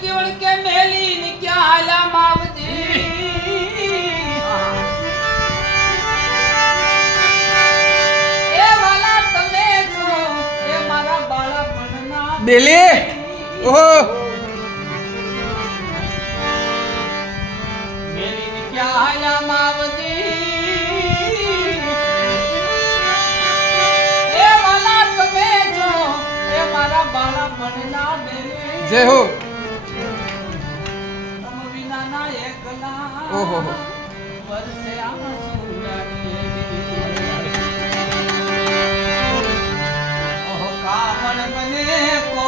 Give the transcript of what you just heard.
દીવડ કે મેલી ને ક્યાં હાલા માવજી એ વાલા તમે છો એ મારા બાળપણના બેલી ઓહો મેલી ને ક્યાં હાલા માવજી એ વાલા તમે છો એ મારા બાળપણના બેલી જય હો તમ વિનાના એકલા ઓહો વર્ષે આમ સુંદરી ઓહો કામણ મને કો